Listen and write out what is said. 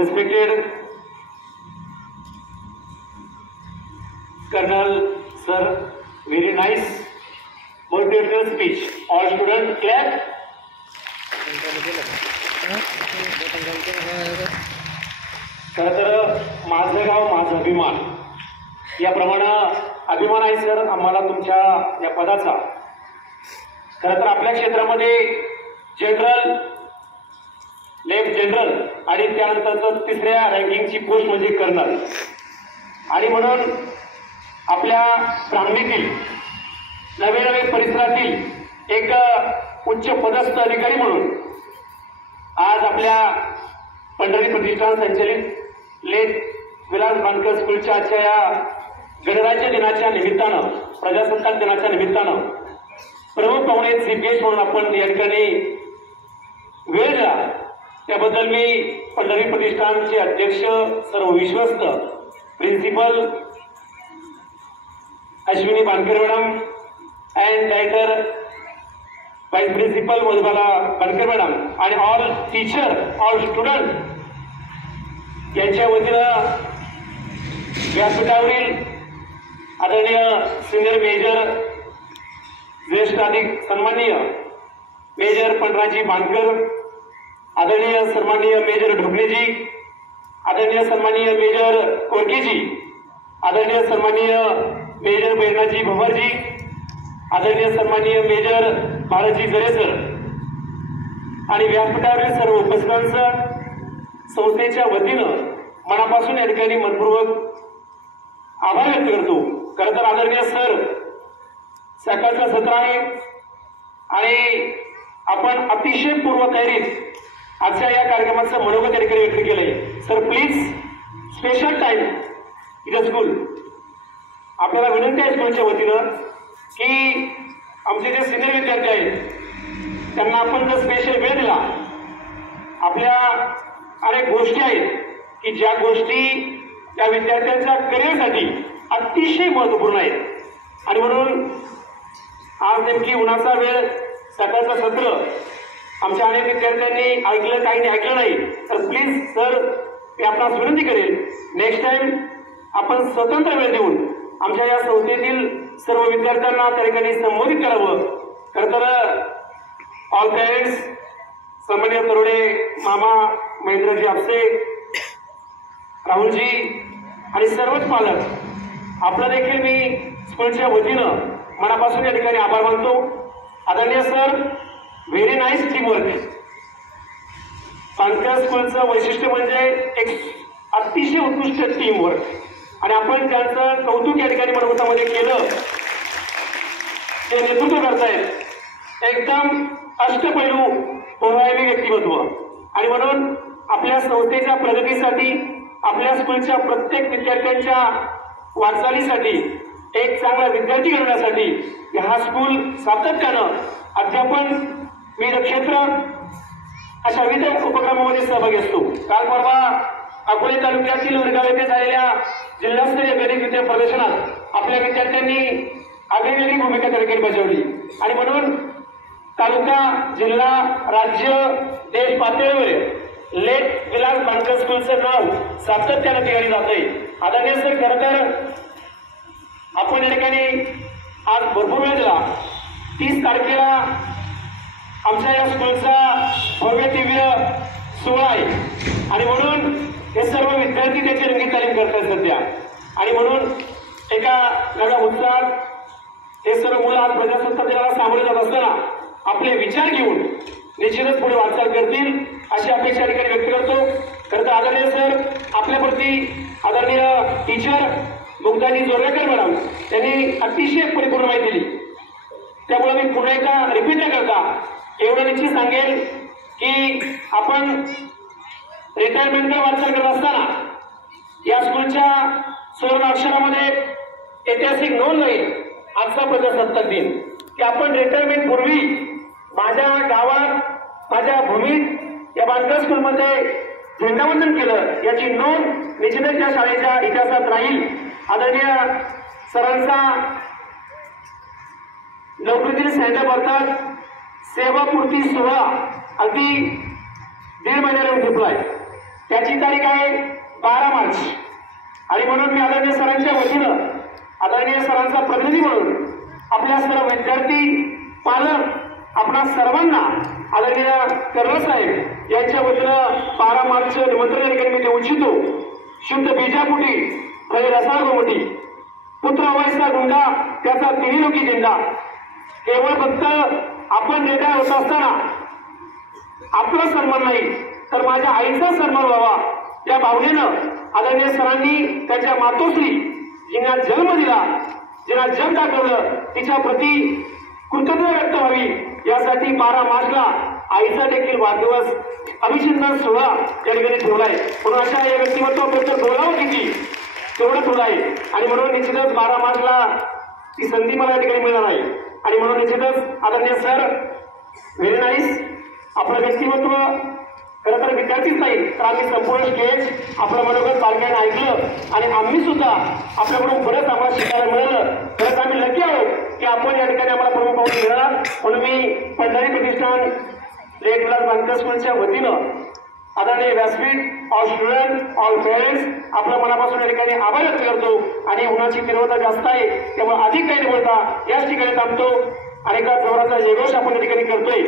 Respected Colonel Sir, very nice motivational speech. All students clap. खरं तर माझं गाव माझा अभिमान याप्रमाणे अभिमान आहे सर आम्हाला तुमच्या या पदाचा. खरं तर आपल्या क्षेत्रामध्ये जनरल, लेफ्ट जनरल आणि त्यानंतरच तिसऱ्या रँकिंगची पोस्ट म्हणजे कर्नल. आणि म्हणून आपल्या ब्राह्मणीतील नवे नवे परिसरातील एक उच्च पदस्थ अधिकारी म्हणून आज आपल्या पंढरी प्रतिष्ठान संचलित लेट विलास बांधकर स्कूलच्या आजच्या या गणराज्य दिनाच्या निमित्तानं, प्रजासत्ताक दिनाच्या निमित्तानं प्रमुख पाहुणे चीफ गेस्ट म्हणून आपण या ठिकाणी वेळ दिला त्याबद्दल मी पंढरी प्रतिष्ठानचे अध्यक्ष, सर्व विश्वस्त, principal Ashwini Bandhkar madam and director vice principal Madhubala Bandhkar madam आणि ऑल टीचर, ऑल स्टुडंट यांच्या वतीनं व्यासपीठावरील आदरणीय सिनियर मेजर, ज्येष्ठ अधिक सन्माननीय मेजर पंडराजी बांधकर, आदरणीय सन्माननीय मेजर ढोकलेजी, आदरणीय सन्माननीय मेजर कोरकेजी, आदरणीय सन्माननीय मेजर बैरनाजी भवरजी, आदरणीय सन्माननीय मेजर भारतजी जरेसर आणि व्यासपीठावरील सर्व उपस्थितांचं संस्थेच्या वतीनं मनापासून या ठिकाणी मनपूर्वक आभार व्यक्त करतो. खरं तर आदरणीय सर, सकाळचं सत्र आहे आणि आपण अतिशय पूर्वतयारीत आजच्या या कार्यक्रमाचं मनोगत या ठिकाणी व्यक्त केलंय. Sir please special time in school. आपल्याला विनंती आहे स्कूलच्या वतीनं की आमचे जे सिनियर विद्यार्थी आहेत त्यांना आपण जर स्पेशल वेळ दिला. आपल्या अनेक गोष्टी आहेत की ज्या गोष्टी त्या विद्यार्थ्यांच्या करिअरसाठी अतिशय महत्वपूर्ण आहेत आणि म्हणून आज नेमकी उन्हाचा वेळ, सकाळचं सत्र आमच्या अनेक विद्यार्थ्यांनी ऐकलं, काहींनी ऐकलं नाही. तर प्लीज सर, मी आपणास विनंती करेन नेक्स्ट टाइम आपण स्वतंत्र वेळ देऊन आमच्या या संस्थेतील सर्व विद्यार्थ्यांना त्या ठिकाणी संबोधित करावं. खरं तर ऑल पॅरेंट्स, सन्माननीय तरुणे मामा महेंद्रजी आपसे, राहुलजी आणि सर्वच पालक, आपलं देखील मी स्कूलच्या वतीनं मनापासून या ठिकाणी आभार मानतो. आदरणीय सर, व्हेरी नाईस टीमवर्क. बांधकर स्कूलचं वैशिष्ट्य म्हणजे एक अतिशय उत्कृष्ट टीमवर्क आणि आपण त्यांचं कौतुक या ठिकाणी मनोगतामध्ये केलं. ते नेतृत्व करतायत एकदम अष्टपैलू बहुआयामी व्यक्तिमत्व आणि म्हणून आपल्या संस्थेच्या प्रगतीसाठी, आपल्या स्कूलच्या प्रत्येक विद्यार्थ्यांच्या वाटचालीसाठी, एक चांगला विद्यार्थी घडवण्यासाठी हा स्कूल सातत्यानं अध्यापन, विविध क्षेत्र अशा विविध उपक्रमामध्ये सहभागी असतो. काल परवा अकोले तालुक्यातील वडगाव येथे झालेल्या जिल्हास्तरीय गणित विद्या प्रदर्शनात आपल्या विद्यार्थ्यांनी आगळीवेगळी भूमिका त्या ठिकाणी बजावली आणि म्हणून तालुका, जिल्हा, राज्य, देश पातळीवर लेट विलास बांधकर स्कूलचं नाव सातत्यानं ठिकाणी जातंय. आदरणीय सर, खरं तर आपण या ठिकाणी आज भरपूर वेळ दिला. 30 तारखेला आमच्या या स्कूलचा भव्य दिव्य सोहळा आहे आणि म्हणून हे सर्व विद्यार्थी त्याची रंगीत तालीम करतात सध्या आणि म्हणून एका नव्या उत्साहात हे सर्व मुलं आज प्रजासत्ताक दिनाला सामोरे जात असताना आपले विचार घेऊन निश्चितच पुढे वाटचाल करतील अशी अपेक्षा ठिकाणी व्यक्त करतो. खरं तर आदरणीय सर, आपल्याप्रती आदरणीय टीचर मुग्धाजी जोरवेकर मॅडम यांनी अतिशय परिपूर्ण माहिती दिली. त्यामुळे मी पुन्हा एकदा रिपीट न करता एवढं निश्चित सांगेल की आपण रिटायरमेंटकडे वाटचाल करत असताना या स्कूलच्या सुवर्ण अक्षरामध्ये ऐतिहासिक नोंद होईल आजचा प्रजासत्ताक दिन की आपण रिटायरमेंट पूर्वी माझ्या गावात, माझ्या भूमीत या बांधकर स्कूलमध्ये झेंडावंदन केलं याची नोंद निश्चितच या शाळेच्या इतिहासात राहील. आदरणीय सरांचा नोकरीतील सेंटर अर्थात सेवापूर्ती सोहळा अगदी 1.5 महिन्याला उठलाय. त्याची तारीख आहे 12 मार्च आणि म्हणून मी आदरणीय सरांच्या वतीनं आदरणीय सरांचा प्रतिनिधी म्हणून आपल्या सर्व विद्यार्थी पालक आपणा सर्वांना आदरणीय कर्नल साहेब यांच्या वतीनं 12 मार्च निमंत्रण या ठिकाणी मी देऊ इच्छितो. शुद्ध बीजापुटी हरे रसाळ गोमटी पुत्र वैसा गुंडा त्याचा तिन्ही झेंडा. केवळ फक्त आपण निर्णय होत असताना आपला सन्मान नाही तर माझ्या आईचा सन्मान व्हावा या भावनेनं आदरणीय सरांनी त्याच्या मातोश्री जिना जन्म दिला जिना जग दाखवलं तिच्या प्रती कृतज्ञता व्यक्त व्हावी यासाठी 12 मार्चला आईचा देखील वाढदिवस अभिषेकन सोहळा या ठिकाणी ठेवलाय. म्हणून अशा या व्यक्तिमत्वाबद्दल बोलावं किती तेवढं थोडं आहे आणि म्हणून निश्चितच 12 मार्चला ती संधी मला या ठिकाणी मिळणार आहे आणि म्हणून निश्चितच आदरणीय सर व्हेरी नाईस. आपलं व्यक्तिमत्व खरं तर विद्यार्थीच नाही तर आम्ही संपूर्ण स्टेज आपलं मनोगत बारकाईने ऐकलं आणि आम्ही सुद्धा आपल्याकडून बरंच आम्हाला शिकायला मिळालं. खरंच आम्ही लकी आहोत की आपण या ठिकाणी आम्हाला प्रमुख पाहून मिळणार. म्हणून मी पंढरी प्रतिष्ठान लेट विलास बांधकर स्कूलच्या वतीनं आदरणीय व्यासपीठ ऑल स्टुडंट ऑल पेरेंट्स आपल्या मनापासून या ठिकाणी आभार व्यक्त करतो आणि उन्हाची तीव्रता जास्त आहे त्यामुळे अधिक काही न बोलता याच ठिकाणी थांबतो आणि एका जोराचा जयघोष आपण या ठिकाणी करतोय.